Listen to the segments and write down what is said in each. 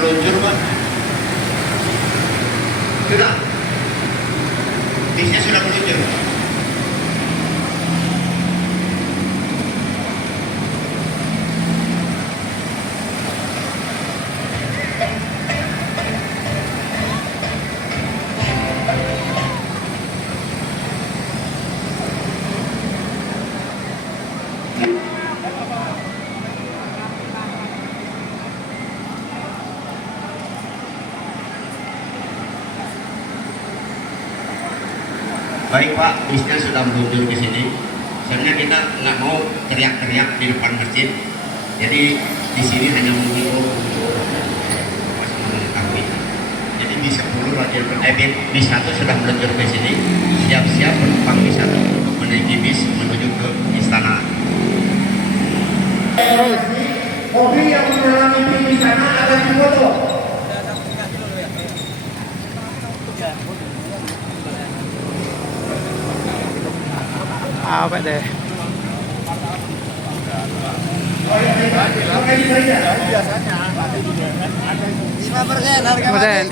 meluncur, Pak. Sudah. Bisnya sudah meluncur. Baik Pak, bisnya sudah meluncur ke sini. Sebenarnya kita nggak mau teriak-teriak di depan masjid. Jadi di sini hanya menghimbau untuk mengetahui. Jadi bis 10 bis 1 sudah meluncur ke sini. Siap-siap penumpang bis 1 untuk menaiki bis menuju ke istana. Mobil yang mengalami di sana akan difoto. Apa deh? Biasanya 5% harga mati.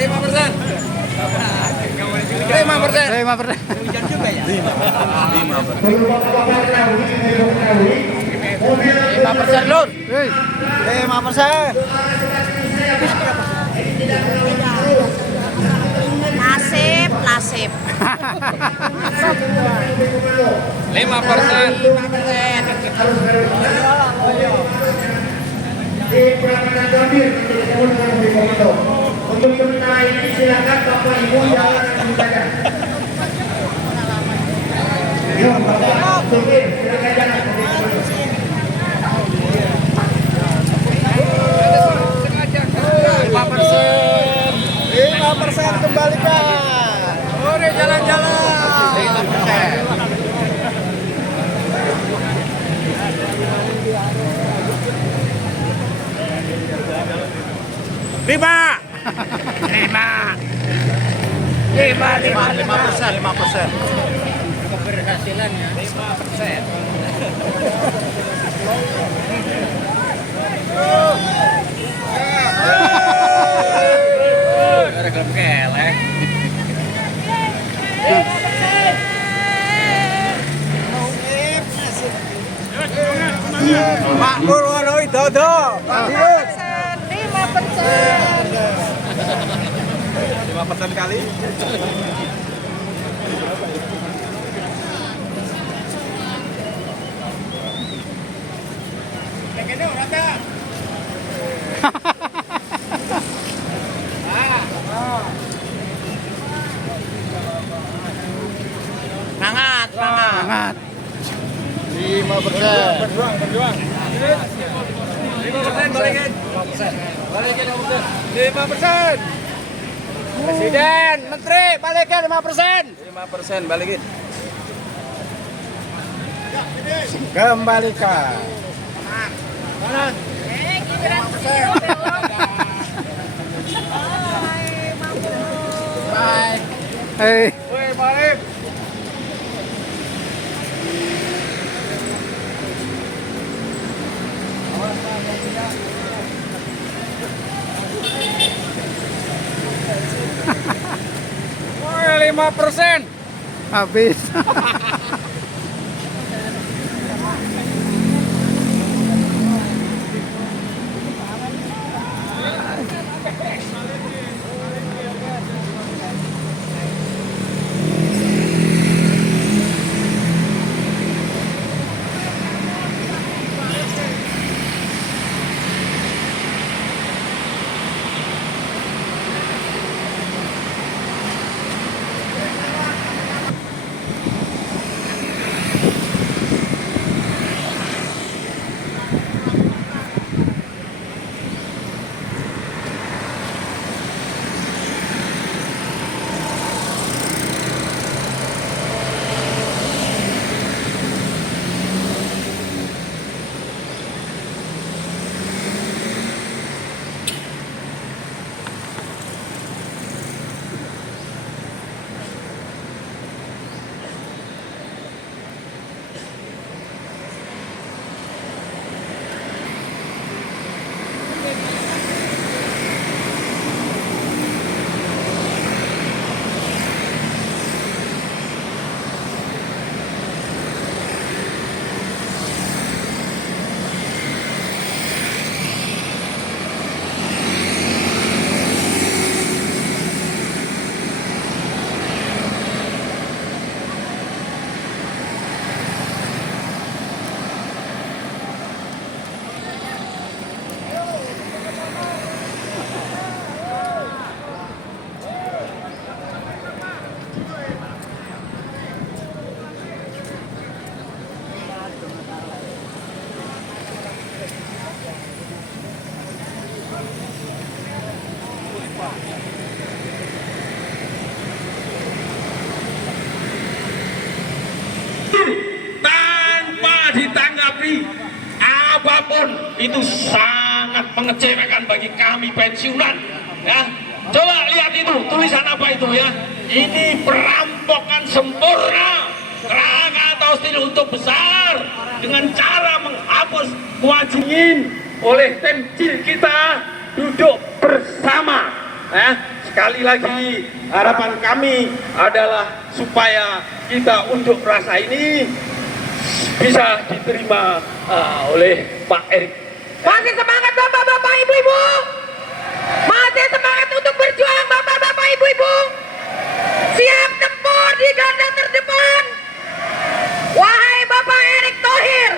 5%. Hujan juga ya? 5%. 5% lur. 5%. Nasib. 5%. Untuk sementara ini silakan Bapak Ibu jangan menggunakan. Yo, Bapak, supir, silakan jangan. 5% kembalikan. Udah jalan-jalan. 5%. Lima. 5%. Keberhasilannya 5%. Ada gelap keleh. Pak Pur wanoi dodo. Pak Pur. 5% kali. Semangat. 5%. Berjuang. 5% balikin. 5%. Presiden, Menteri, balikin 5%. 5% balikin. Kembalikan. Kanan. Bye. Hey. Woi, balik. Woi, 5%. Habis. tanpa ditanggapi apapun itu sangat mengecewakan bagi kami pensiunan ya. Coba lihat itu tulisan apa itu ya, ini perampokan sempurna Krakatau Steel untuk besar dengan cara menghapus kewajiban oleh temsil kita duduk bersama ya. Sekali lagi harapan kami adalah supaya kita unjuk rasa ini bisa diterima oleh Pak Erik. Masih semangat bapak-bapak ibu-ibu? Masih semangat untuk berjuang bapak-bapak ibu-ibu? Siap tempur di garda terdepan? Wahai Bapak Erick Thohir,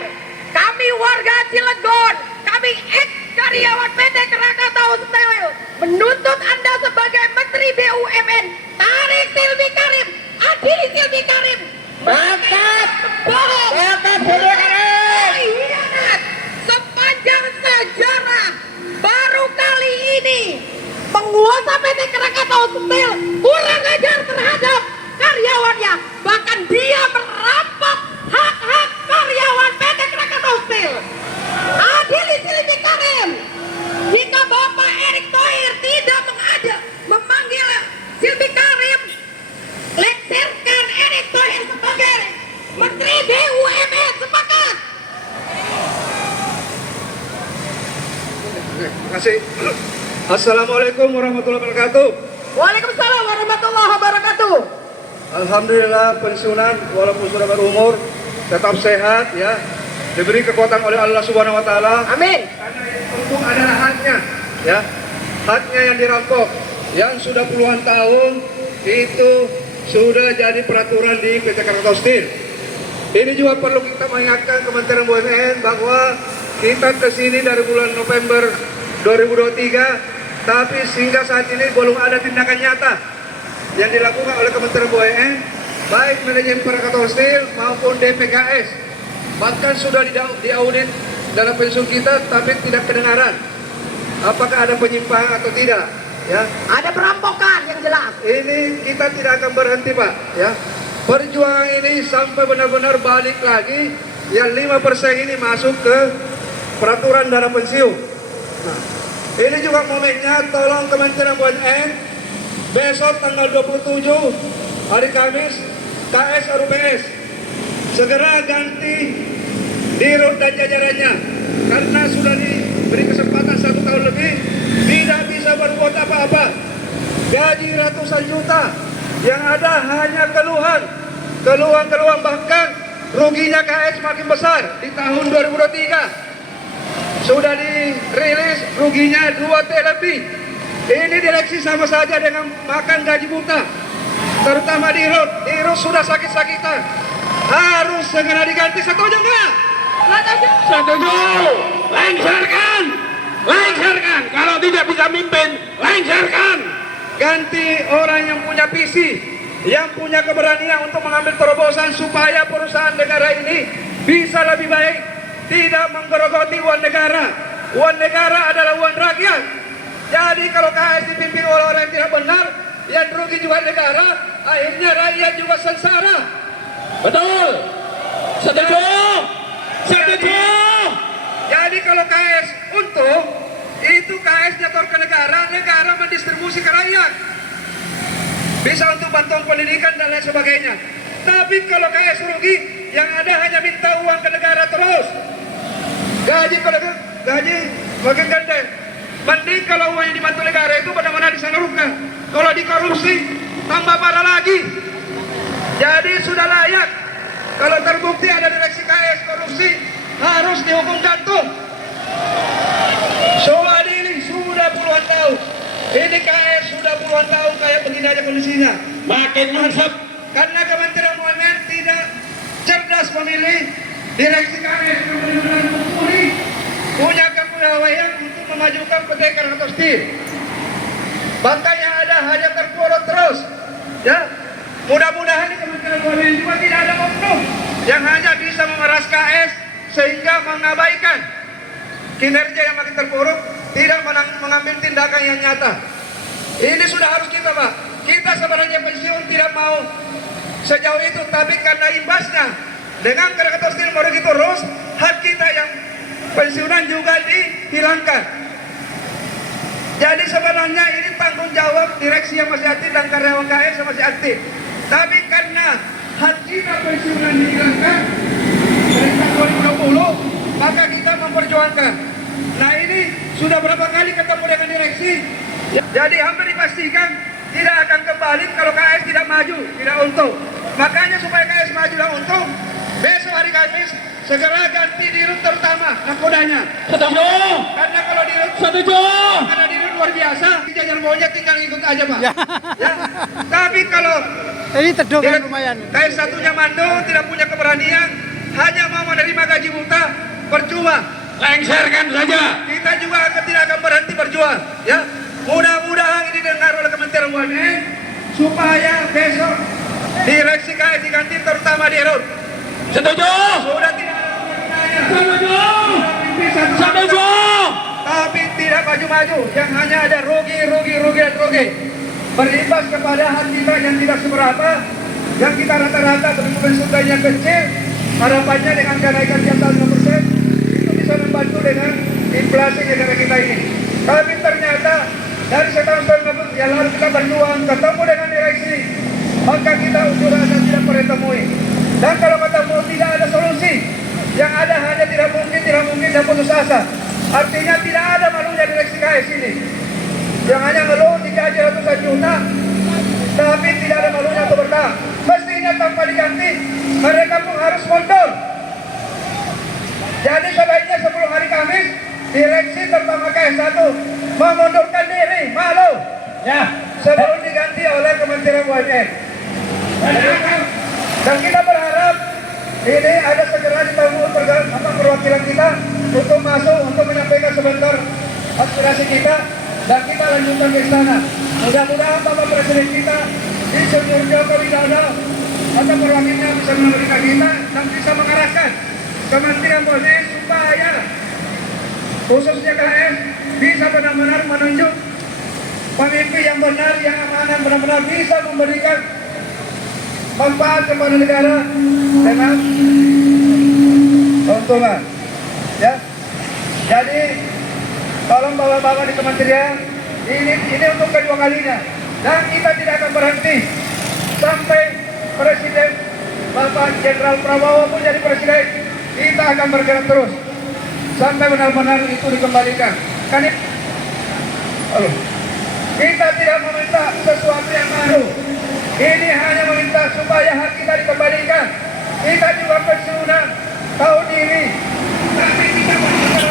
kami warga Cilegon, kami karyawan PT Krakatau Steel menuntut Anda sebagai Menteri BUMN, tarik Silvi Karim, adili Silvi Karim. Bakat Silvi Karim. Sepanjang sejarah baru kali ini penguasa PT Krakatau Steel kurang ajar terhadap karyawannya, bahkan dia merampok hak-hak karyawan PT Krakatau Steel. Adili Silvi Karim. Jika Bapak Erick Thohir tidak memanggil Silvi Karim, lengsarkan Erick Thohir sebagai Menteri BUMN. Sepakat? Terima kasih. Assalamualaikum warahmatullahi wabarakatuh. Waalaikumsalam warahmatullahi wabarakatuh. Alhamdulillah pensiunan walaupun sudah berumur tetap sehat ya. Diberi kekuatan oleh Allah Subhanahu wa taala. Amin. Karena itu adalah haknya ya. Haknya yang dirampok yang sudah puluhan tahun itu sudah jadi peraturan di PT Krakatau Steel. Ini juga perlu kita mengingatkan Kementerian BUMN bahwa kita kesini dari bulan November 2023, tapi sehingga saat ini belum ada tindakan nyata yang dilakukan oleh Kementerian BUMN, baik manajemen Krakatau Steel maupun DPKS. Bahkan sudah diaudit dana pensiun kita, tapi tidak kedengaran apakah ada penyimpangan atau tidak. Ya, Ada perampokan yang jelas. ini kita tidak akan berhenti Pak. Ya, perjuangan ini sampai benar-benar balik lagi yang 5% ini masuk ke peraturan dana pensiun. Nah, ini juga momennya, tolong Kementerian BUMN besok tanggal 27 hari Kamis KS RUPS segera ganti dirut dan jajarannya, karena sudah diberi kesempatan 1 tahun lebih tidak bisa berbuat apa-apa. Gaji ratusan juta yang ada hanya keluhan, bahkan ruginya KS makin besar. Di tahun 2023 sudah dirilis ruginya 2 T lebih. Ini direksi sama saja dengan makan gaji buta, terutama dirut sudah sakit-sakitan, harus segera diganti. Setuju nggak? Setuju. Lengserkan. Kalau tidak bisa mimpin, lengserkan. Ganti orang yang punya visi, yang punya keberanian untuk mengambil terobosan supaya perusahaan negara ini bisa lebih baik, tidak menggerogoti uang negara. Uang negara adalah uang rakyat. Jadi kalau KS dipimpin oleh orang yang tidak benar, yang rugi juga negara, akhirnya rakyat juga sengsara. Betul. Setuju. Jadi kalau KS untung, itu KS nyetor ke negara, negara mendistribusi ke rakyat. Bisa untuk bantuan pendidikan dan lain sebagainya. Tapi kalau KS rugi, yang ada hanya minta uang ke negara terus. Gaji makin gede. Mending kalau uang yang dibantu negara itu benar-benar disalurkan. Kalau dikorupsi, tambah parah lagi. Jadi sudah layak. Kalau terbukti ada direksi KS korupsi, harus dihukum gantung. Soal ini sudah puluhan tahun. Ini KS sudah puluhan tahun kayak begini aja kondisinya. Makin mantap. Karena Kementerian BUMN tidak cerdas memilih direksi KS yang benar-benar mumpuni, punya kepegawaian untuk memajukan PT Krakatau Steel. Bahkan yang ada hanya terpuruk terus. Ya, mudah-mudahan di Kementerian BUMN juga tidak ada oknum yang hanya bisa memeras KS sehingga mengabaikan kinerja yang makin terpuruk, tidak mengambil tindakan yang nyata. Ini sudah harus kita, Pak. Kita sebenarnya pensiun tidak mau sejauh itu, tapi karena imbasnya dengan Krakatau Steel mau begitu terus, hak kita yang pensiunan juga dihilangkan. Jadi sebenarnya ini tanggung jawab direksi yang masih aktif dan karyawan KS yang masih aktif. Tapi karena hak kita pensiunan dihilangkan dari tahun 2020, maka kita memperjuangkan. Nah ini sudah berapa kali ketemu dengan direksi, jadi hampir dipastikan tidak akan kembali kalau KS tidak maju, tidak untung. Makanya supaya KS maju dan untung, besok hari Kamis segera ganti dirut terutama nakodanya. Setuju. Karena kalau dirut, Setuju. karena dirut luar biasa, jajar maunya tinggal ikut aja Pak. Ya. Tapi kalau Ini teduh kan dirut lumayan. KS satunya mandul, tidak punya keberanian, hanya mau menerima gaji buta, percuma. Lengserkan saja. Kita juga tidak akan berhenti berjuang, ya. Mudah-mudahan ini didengar oleh Kementerian BUMN supaya besok direksi KS diganti terutama di RUT. Setuju. Sudah tidak ada gunanya. Setuju. Mimpi satu Setuju. tapi tidak maju-maju, yang hanya ada rugi dan rugi. Berimbas kepada hak kita yang tidak seberapa, yang kita rata-rata pensiunannya kecil, harapannya dengan kenaikan di atas 5% itu bisa membantu dengan inflasi negara kita ini. Tapi ternyata dari setahun yang lalu kita berjuang ketemu dengan direksi, maka kita unjuk rasa tidak pernah temui. Dan kalau ketemu tidak ada solusi, yang ada hanya tidak mungkin dan putus asa. Artinya tidak ada malunya direksi KS ini, yang hanya ngeluh digaji ratusan juta, tapi tidak ada malunya untuk bertahan. Mestinya tanpa diganti, mereka pun harus mundur. Jadi sebaiknya sebelum hari Kamis, direksi terutama KS1 mengundurkan diri, malu, Ya. sebelum diganti oleh Kementerian BUMN. Dan kita berharap ini ada segera dibangun perwakilan kita untuk masuk untuk menyampaikan sebentar aspirasi kita dan kita lanjutkan ke istana. Mudah-mudahan Bapak Presiden kita, Insinyur Joko Widodo atau perwakilannya bisa memberikan kita dan bisa mengarahkan Kementerian BUMN supaya khususnya KS bisa benar-benar menunjuk pemimpin yang benar, yang amanah, benar-benar bisa memberikan manfaat kepada negara dengan keuntungan. Ya, jadi tolong bapak-bapak di kementerian ini untuk kedua kalinya, dan kita tidak akan berhenti sampai Presiden Bapak Jenderal Prabowo pun jadi presiden. Kita akan bergerak terus sampai benar-benar itu dikembalikan. Kan kita tidak meminta sesuatu yang baru. Ini hanya meminta supaya hak kita dikembalikan. Kita juga pensiunan tahun ini, tapi kita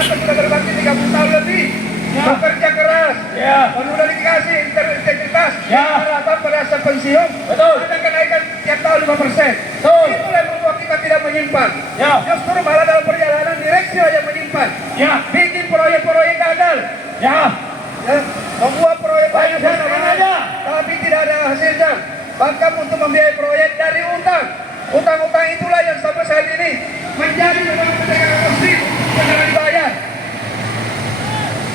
sudah berbakti 30 tahun lebih, bekerja keras, penuh dedikasi, integritas, harapan pada saat pensiun, ada kenaikan tiap tahun 5%. Itulah yang membuat kita tidak menyimpan. Justru malah dalam perjalanan direksi yang menyimpan, bikin proyek-proyek gagal, membuat proyek banyak tapi tidak ada hasilnya. Bahkan untuk membiayai proyek dari utang. Utang-utang itulah yang sampai saat ini menjadi beban negara muslim segera dibayar.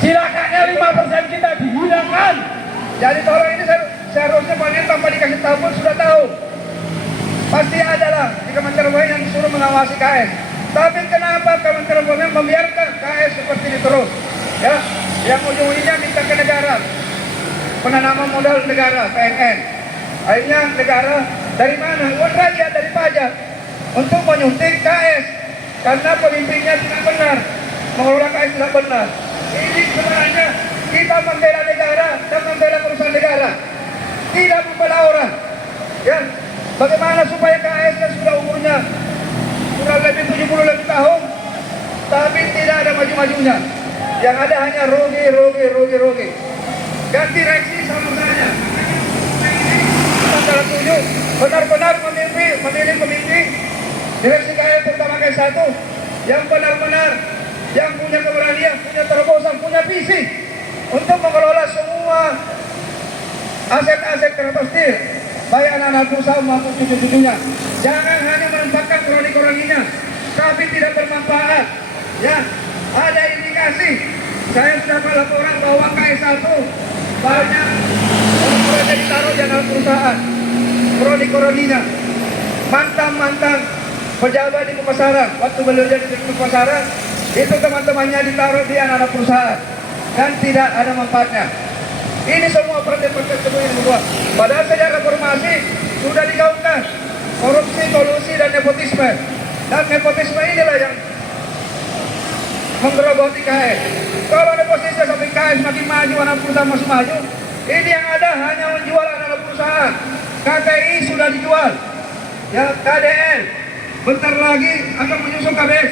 Silakan 5% kita dihilangkan. Jadi tolong ini seharusnya panen tanpa dikasih tahu pun sudah tahu. Pasti adalah di Kementerian BUMN yang disuruh mengawasi KS. Tapi kenapa Kementerian BUMN membiarkan KS seperti ini terus? Ya, yang ujung-ujungnya minta ke negara, penanaman modal negara, PNN. Akhirnya negara dari mana? Uang rakyat, dari pajak untuk menyuntik KS karena pemimpinnya tidak benar, mengelola KS tidak benar. Ini sebenarnya kita membela negara dan membela perusahaan negara, tidak membela orang. Ya, bagaimana supaya KS yang sudah umurnya kurang lebih 70 lebih tahun, tapi tidak ada maju-majunya. Yang ada hanya rugi. Ganti direksi sama saja. Salah tujuh, benar-benar memilih pemimpin direksi KS terutama KS1 yang benar-benar, yang punya keberanian, punya terobosan, punya visi untuk mengelola semua aset-aset Krakatau Steel, baik anak-anak perusahaan maupun cucu-cucunya. Jangan hanya menempatkan kroni-kroninya, tapi tidak bermanfaat. Ya, ada indikasi. Saya sudah laporan bahwa KS1 banyak pekerjaan anak perusahaan, kroni-kroninya, mantan-mantan pejabat di pemasaran, waktu beliau jadi di pemasaran, itu teman-temannya ditaruh di anak-anak perusahaan dan tidak ada manfaatnya. Ini semua praktek-praktek tersebut yang membuat. Padahal sejak reformasi sudah digaungkan korupsi, kolusi, dan nepotisme. Dan nepotisme inilah yang menggerogoti KS. Kalau nepotisme sampai KS makin maju, anak perusahaan masih maju, ini yang ada hanya menjual anak perusahaan. KTI sudah dijual, ya KDL bentar lagi akan menyusul KBS.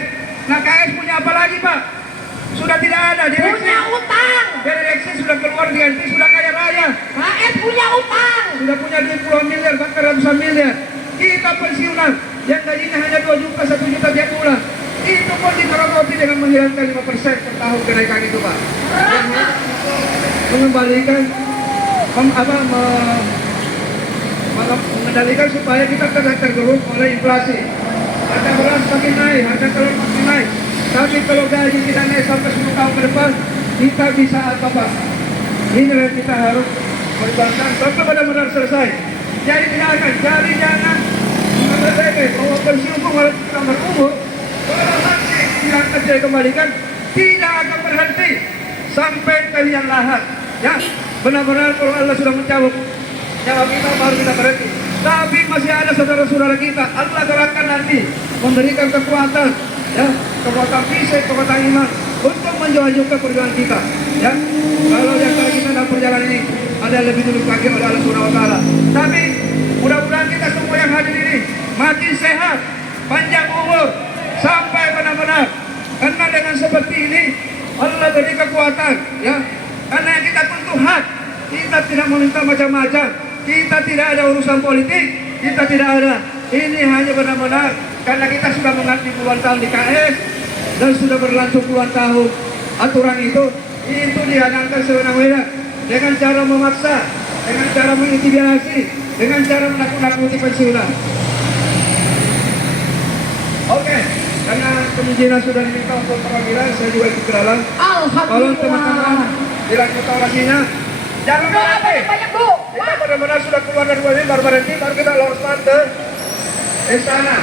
Nah KS punya apa lagi Pak? Sudah tidak ada direksi. Punya utang. Direksi sudah keluar diganti, sudah kaya raya. KS punya utang. Sudah punya duit puluhan miliar, bahkan ratusan miliar. Kita pensiunan yang gajinya hanya 2 juta, 1 juta tiap bulan. Itu pun dikerogoti dengan menghilangkan 5% per tahun kenaikan itu Pak. Mengembalikan mengendalikan supaya kita tidak tergerus oleh inflasi. Harga beras makin naik, harga telur makin naik. Tapi kalau gaji kita naik sampai 10 tahun ke depan, kita bisa apa Pak? Ini yang kita harus perjuangkan sampai benar-benar selesai. Jadi jangan menyelesaikan bahwa pensiun pun harus tambah umur. Kalau nanti yang kerja kembalikan, tidak akan berhenti sampai kalian lahat. Ya, benar-benar kalau Allah sudah mencabut nyawa kita baru kita berhenti. Tapi masih ada saudara-saudara kita, Allah gerakkan nanti memberikan kekuatan, ya, kekuatan fisik, kekuatan iman untuk menjual-jualkan perjuangan kita. Ya, kalau di antara kita dalam perjalanan ini ada lebih dulu lagi oleh Allah Subhanahu Wa Taala. Tapi mudah-mudahan kita semua yang hadir ini makin sehat, panjang umur, sampai benar-benar. Karena dengan seperti ini Allah beri kekuatan, ya. Karena yang kita kuntuhan, kita tidak meminta macam-macam. Kita tidak ada urusan politik, kita tidak ada. Ini hanya benar-benar karena kita sudah mengabdi puluhan tahun di KS dan sudah berlangsung puluhan tahun. Aturan itu dihanangkan sewenang-wenang dengan cara memaksa, dengan cara mengintimidasi, dengan cara menakut-nakuti pensiunan. Oke, karena kemungkinan sudah diminta untuk panggilan, saya juga ikut ke dalam. Kalau teman-teman dilanjutkan orasinya, jangan berhenti. Banyak Bu. Kita benar-benar sudah keluar dari rumah ini, baru berhenti, baru kita lorot ke istana.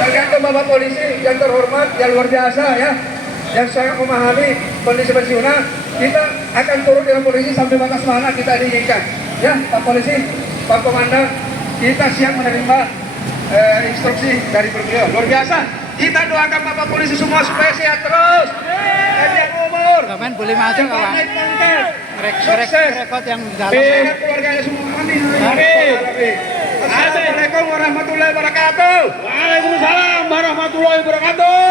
Tergantung Bapak Polisi yang terhormat, yang luar biasa ya, yang sangat memahami kondisi pensiunan, kita akan turun dengan polisi sampai batas mana kita diinginkan. Ya, Pak Polisi, Pak Komandan, kita siap menerima instruksi dari beliau. Luar biasa. Kita doakan Bapak Polisi semua supaya sehat terus. Panjang umur. Kamen boleh masuk kawan. Naik pangkat. Rekod yang di dalam. Sehat keluarganya semua. Amin. Amin. Assalamualaikum warahmatullahi wabarakatuh. Waalaikumsalam warahmatullahi wabarakatuh.